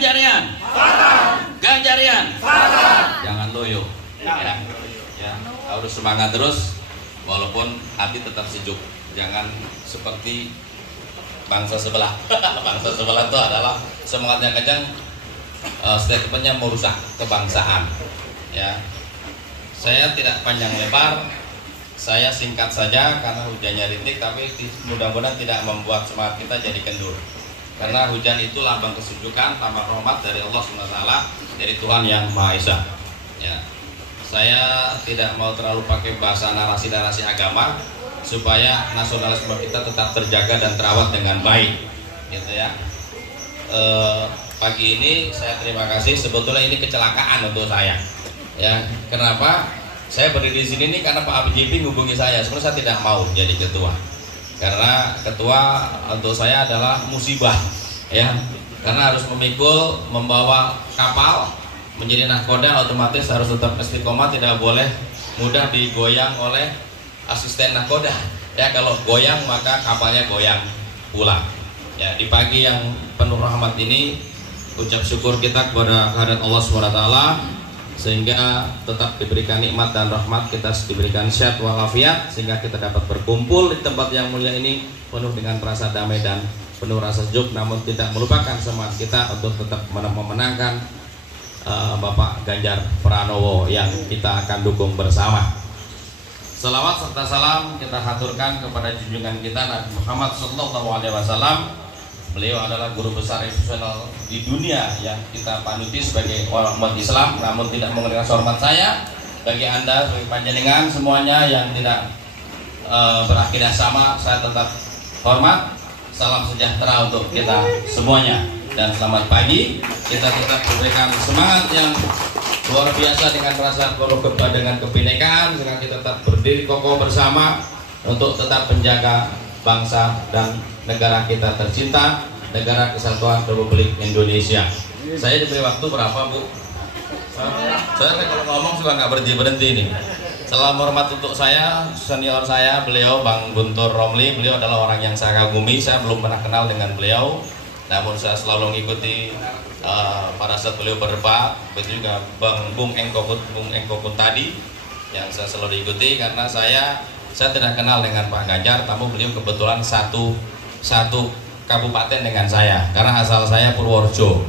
Ganjarian. Ganjarian. Jangan loyo. Ya, harus semangat terus walaupun hati tetap sejuk. Jangan seperti bangsa sebelah. Bangsa sebelah itu adalah semangatnya kencang, statementnya merusak kebangsaan. Ya, saya tidak panjang lebar, saya singkat saja karena hujannya rintik, tapi mudah-mudahan tidak membuat semangat kita jadi kendur. Karena hujan itu lambang kesejukan, lambang rahmat dari Allah SWT, dari Tuhan Yang Maha Esa. Ya, saya tidak mau terlalu pakai bahasa narasi-narasi agama supaya nasionalisme kita tetap terjaga dan terawat dengan baik, gitu ya. Pagi ini saya terima kasih. Sebetulnya ini kecelakaan untuk saya. Ya, kenapa? Saya berdiri di sini nih karena Pak ABJP hubungi saya. Sebenarnya saya tidak mau jadi ketua. Karena ketua untuk saya adalah musibah, ya. Karena harus memikul, membawa kapal menjadi nahkoda, otomatis harus tetap istiqomah, tidak boleh mudah digoyang oleh asisten nahkoda. Ya, kalau goyang maka kapalnya goyang pulang. Ya, di pagi yang penuh rahmat ini ucap syukur kita kepada kehadirat Allah SWT sehingga tetap diberikan nikmat dan rahmat, kita diberikan sehat walafiat sehingga kita dapat berkumpul di tempat yang mulia ini penuh dengan rasa damai dan penuh rasa sejuk, namun tidak melupakan semangat kita untuk tetap memenangkan Bapak Ganjar Pranowo yang kita akan dukung bersama. Salawat serta salam kita haturkan kepada junjungan kita Nabi Muhammad SAW. Beliau adalah guru besar institusional di dunia yang kita panuti sebagai orang umat Islam, namun tidak mengenal hormat saya. Bagi Anda sebagai panjenengan semuanya yang tidak berakidah sama, saya tetap hormat. Salam sejahtera untuk kita semuanya dan selamat pagi. Kita tetap memberikan semangat yang luar biasa dengan rasa dengan kebinekaan, sehingga kita tetap berdiri kokoh bersama untuk tetap menjaga bangsa dan negara kita tercinta, negara kesatuan Republik Indonesia. Saya diberi waktu berapa, Bu? Saya kalau ngomong suka nggak berhenti nih. Salam hormat untuk saya, senior saya, beliau Bang Guntur Romli. Beliau adalah orang yang saya kagumi. Saya belum pernah kenal dengan beliau, namun saya selalu mengikuti pada saat beliau berdebat. Begitu juga Bung Engkokun tadi yang saya selalu diikuti karena saya tidak kenal dengan Pak Ganjar, namun beliau kebetulan satu kabupaten dengan saya karena asal saya Purworejo.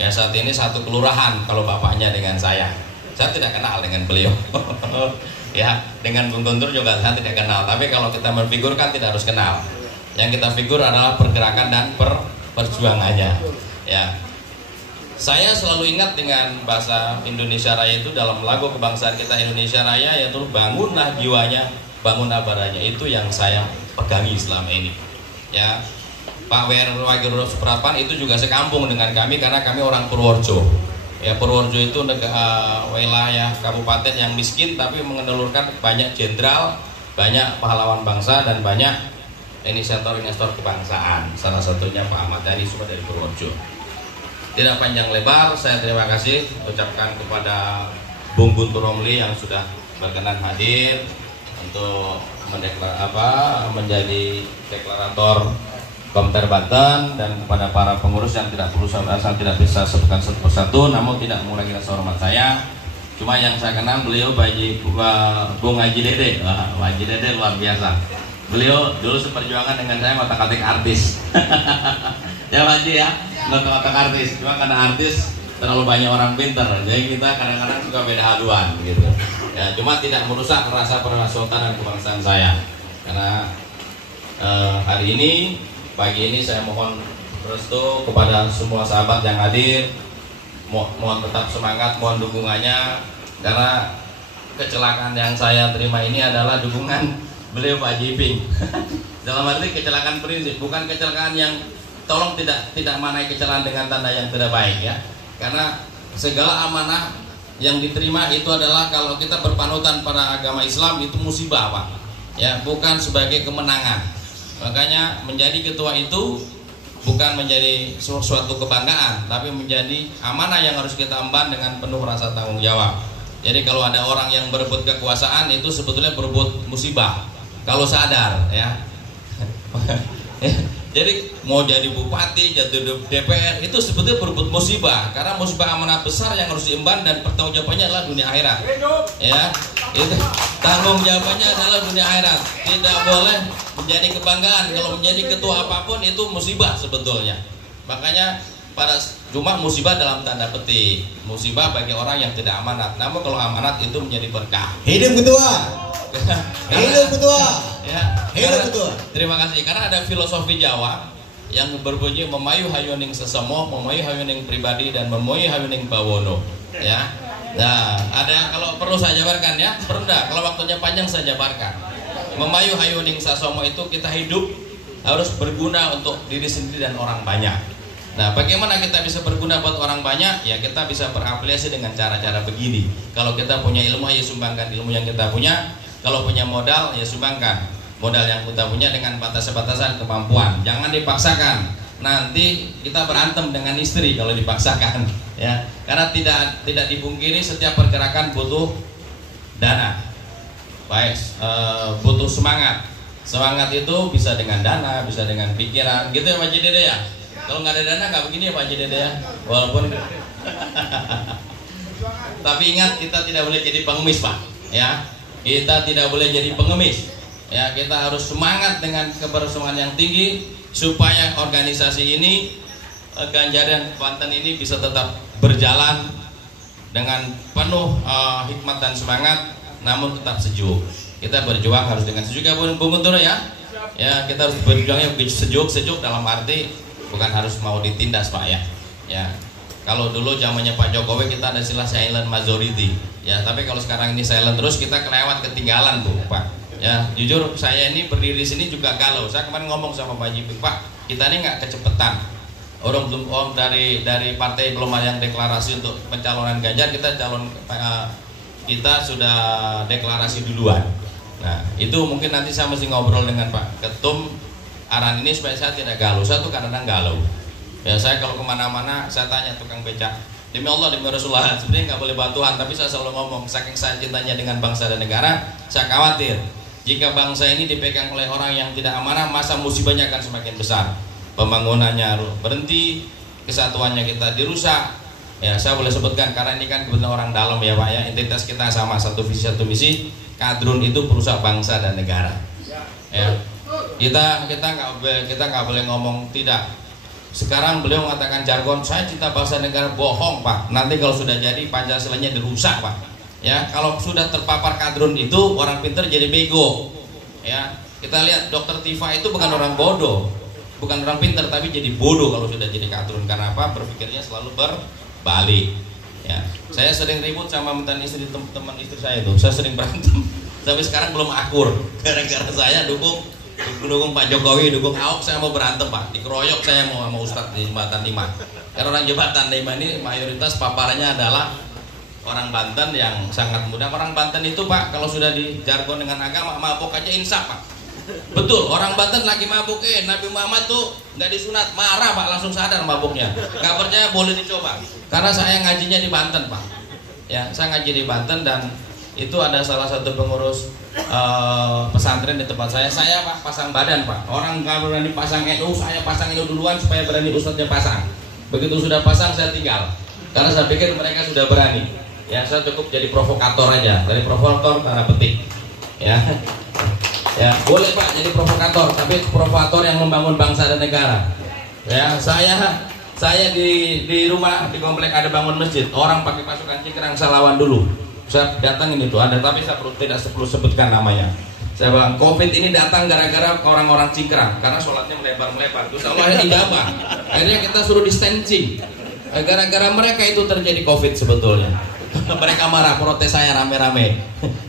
Ya, saat ini satu kelurahan kalau bapaknya dengan saya. Saya tidak kenal dengan beliau. Ya, dengan Bung Guntur juga saya tidak kenal. Tapi kalau kita berfigurkan tidak harus kenal. Yang kita figur adalah pergerakan dan perjuangannya. Ya. Saya selalu ingat dengan bahasa Indonesia Raya itu dalam lagu kebangsaan kita Indonesia Raya, yaitu bangunlah jiwanya, bangunlah badannya. Itu yang saya pegangi selama ini. Ya, Pak Wakil Suprapan itu juga sekampung dengan kami karena kami orang Purworejo. Ya, Purworejo itu wilayah kabupaten yang miskin tapi mengelurkan banyak jenderal, banyak pahlawan bangsa dan banyak inisiator kebangsaan. Salah satunya Pak Ahmad Yani semua dari Purworejo. Tidak panjang lebar, saya terima kasih ucapkan kepada Bung Guntur Romli yang sudah berkenan hadir untuk menjadi deklarator Komter Banten, dan kepada para pengurus yang tidak bisa sebutkan satu persatu, namun tidak mengurangi rasa hormat saya. Cuma yang saya kenal beliau Bung Haji Dede. Haji Dede luar biasa. Beliau dulu seperjuangan dengan saya ngotak-atik artis. Ya Pak Haji ya, ngotak-atik artis. Cuma karena artis terlalu banyak orang pintar, jadi kita kadang-kadang suka beda haluan gitu. Ya, cuma tidak merusak rasa persaudaraan dan kebangsaan saya. Karena hari ini, pagi ini saya mohon restu kepada semua sahabat yang hadir. Mohon tetap semangat, mohon dukungannya, karena kecelakaan yang saya terima ini adalah dukungan beliau Pak Jiping. Dalam arti kecelakaan prinsip, bukan kecelakaan yang tolong tidak manai kecelakaan dengan tanda yang tidak baik ya. Karena segala amanah yang diterima itu adalah kalau kita berpanutan pada agama Islam itu musibah Pak. Ya, bukan sebagai kemenangan. Makanya menjadi ketua itu bukan menjadi suatu kebanggaan, tapi menjadi amanah yang harus kita emban dengan penuh rasa tanggung jawab. Jadi kalau ada orang yang berebut kekuasaan itu sebetulnya berebut musibah. Kalau sadar ya. Jadi mau jadi bupati, jadi DPR itu sebetulnya berbuat musibah, karena musibah amanah besar yang harus diemban dan pertanggungjawabannya adalah dunia akhirat. Ya, itu tanggung jawabannya adalah dunia akhirat. Tidak boleh menjadi kebanggaan kalau menjadi ketua apapun itu musibah sebetulnya. Makanya cuma musibah dalam tanda petik, musibah bagi orang yang tidak amanat. Namun kalau amanat itu menjadi berkah. Hidup ketua. Hidup ketua. Ya, hidup ketua. Terima kasih. Karena ada filosofi Jawa yang berbunyi memayu hayuning sesemo, memayu hayuning pribadi, dan memayu hayuning bawono. Ya. Nah, ada kalau perlu saya jabarkan ya, perda. Kalau waktunya panjang saya jabarkan. Memayu hayuning sesemo itu kita hidup harus berguna untuk diri sendiri dan orang banyak. Nah, bagaimana kita bisa berguna buat orang banyak? Ya, kita bisa berafiliasi dengan cara-cara begini. Kalau kita punya ilmu, ya sumbangkan ilmu yang kita punya. Kalau punya modal, ya sumbangkan modal yang kita punya dengan batasan-batasan kemampuan. Jangan dipaksakan. Nanti kita berantem dengan istri kalau dipaksakan, ya. Karena tidak dipungkiri setiap pergerakan butuh dana. Baik, butuh semangat. Semangat itu bisa dengan dana, bisa dengan pikiran, gitu ya Pak Dede ya. Kalau nggak ada dana nggak begini ya Pak Dede ya. Walaupun tapi ingat, kita tidak boleh jadi pengemis Pak, ya. Kita tidak boleh jadi pengemis. Ya, kita harus semangat dengan kebersamaan yang tinggi supaya organisasi ini, Ganjaran Banten ini bisa tetap berjalan dengan penuh hikmat dan semangat, namun tetap sejuk. Kita berjuang harus dengan sejuk ya Bung Guntur ya. Ya, kita harus berjuangnya sejuk dalam arti bukan harus mau ditindas Pak ya. Ya. Kalau dulu zamannya Pak Jokowi kita ada istilah silent majority. Ya, tapi kalau sekarang ini silent terus kita kelewat, ketinggalan Bu Pak. Ya, jujur saya ini berdiri di sini juga galau. Saya kemarin ngomong sama Pak Jiping, Pak, kita ini nggak kecepatan. Orang belum dari partai belum ada yang deklarasi untuk pencalonan Ganjar, kita sudah deklarasi duluan. Nah, itu mungkin nanti saya mesti ngobrol dengan Pak Ketum Aran ini supaya saya tidak galau. Saya tuh kadang-kadang galau. Ya, saya kalau kemana-mana saya tanya tukang becak, demi Allah, demi Rasulullah, sebenarnya nggak boleh bantuan, tapi saya selalu ngomong, saking saya cintanya dengan bangsa dan negara, saya khawatir jika bangsa ini dipegang oleh orang yang tidak amanah, masa musibahnya akan semakin besar. Pembangunannya berhenti, kesatuannya kita dirusak. Ya, saya boleh sebutkan karena ini kan kebetulan orang dalam ya Pak ya, identitas kita sama, satu visi satu misi. Kadrun itu perusak bangsa dan negara. Ya, kita nggak boleh ngomong tidak. Sekarang beliau mengatakan jargon, saya cinta bangsa negara, bohong Pak. Nanti kalau sudah jadi Pancasilanya dirusak Pak. Ya, kalau sudah terpapar kadrun itu orang pintar jadi bego. Ya, kita lihat Dokter Tifa itu bukan orang bodoh, bukan orang pintar, tapi jadi bodoh kalau sudah jadi kadrun. Karena apa? Berpikirnya selalu berbalik. Ya, saya sering ribut sama mantan istri teman istri saya itu. Saya sering berantem. Sampai sekarang belum akur. Gara-gara saya dukung Pak Jokowi, dukung Ahok, saya mau berantem Pak, dikeroyok saya mau sama Ustadz di Jembatan 5. Karena orang Jembatan 5 ini mayoritas paparannya adalah orang Banten yang sangat muda. Orang Banten itu Pak, kalau sudah di jargon dengan agama, mabuk aja insaf Pak. Betul, orang Banten lagi mabuk, Nabi Muhammad tuh nggak disunat, marah Pak, langsung sadar mabuknya. Nggak percaya boleh dicoba. Karena saya ngajinya di Banten Pak. Ya, saya ngaji di Banten dan itu ada salah satu pengurus pesantren di tempat saya Pak pasang badan Pak. Orang nggak berani pasang NU, saya pasang NU duluan supaya berani Ustadznya pasang. Begitu sudah pasang saya tinggal, karena saya pikir mereka sudah berani. Ya, saya cukup jadi provokator aja, dari provokator tanda petik. Ya, ya boleh Pak jadi provokator, tapi provokator yang membangun bangsa dan negara. Ya, saya di rumah di komplek ada bangun masjid, orang pakai pasukan Cingkrang, saya lawan dulu. Saya datangin itu ada, tapi saya tidak perlu sebutkan namanya. Saya bilang COVID ini datang gara-gara orang-orang Cingkrang, karena sholatnya melebar-melebar. Terus Allah ijabah. Akhirnya kita suruh distancing. Gara-gara mereka itu terjadi COVID sebetulnya. Mereka marah, protes saya rame-rame.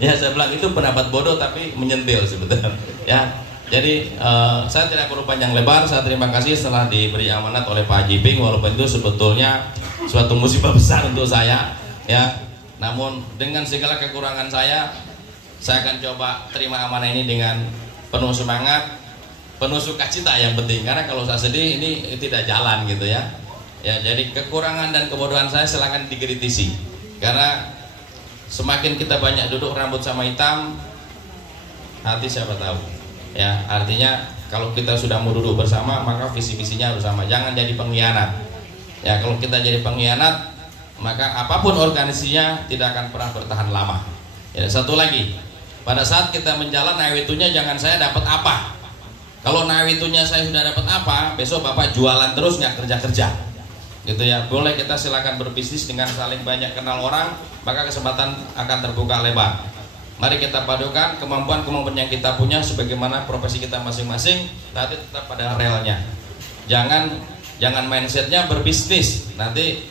Ya, saya bilang itu pendapat bodoh tapi menyentil sebetulnya. Ya, jadi saya tidak perlu panjang lebar. Saya terima kasih setelah diberi amanat oleh Pak Jiping, walaupun itu sebetulnya suatu musibah besar untuk saya. Ya. Namun dengan segala kekurangan saya akan coba terima amanah ini dengan penuh semangat, penuh sukacita yang penting. Karena kalau saya sedih ini tidak jalan gitu ya. Ya, jadi kekurangan dan kebodohan saya silakan dikritisi. Karena semakin kita banyak duduk rambut sama hitam, hati siapa tahu. Ya, artinya kalau kita sudah mau duduk bersama, maka visi misinya harus sama. Jangan jadi pengkhianat. Ya, kalau kita jadi pengkhianat, maka apapun organisasinya tidak akan pernah bertahan lama. Ya, satu lagi, pada saat kita menjalan nawitunya jangan saya dapat apa. Kalau nawitunya saya sudah dapat apa, besok Bapak jualan terus nggak kerja-kerja. Gitu ya. Boleh, kita silakan berbisnis dengan saling banyak kenal orang, maka kesempatan akan terbuka lebar. Mari kita padukan kemampuan-kemampuan yang kita punya sebagaimana profesi kita masing-masing, nanti tetap pada relnya. Jangan mindsetnya berbisnis, nanti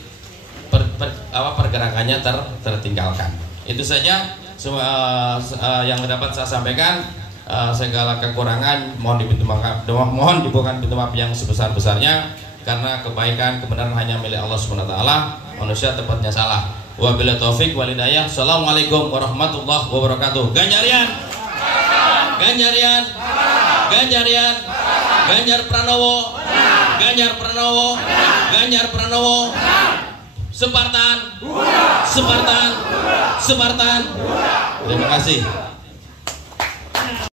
pergerakannya tertinggalkan. Itu saja yang dapat saya sampaikan. Segala kekurangan mohon dibukakan pintu maaf yang sebesar-besarnya, karena kebaikan kebenaran hanya milik Allah Subhanahu wa taala, manusia tempatnya salah. Wabillahi taufik wal hidayah. Assalamualaikum warahmatullahi wabarakatuh. Ganjarian. Ganjarian. Ganjarian. Ganjar Pranowo. Ganjar Pranowo. Ganjar Pranowo. Spartan. Spartan. Spartan. Terima kasih.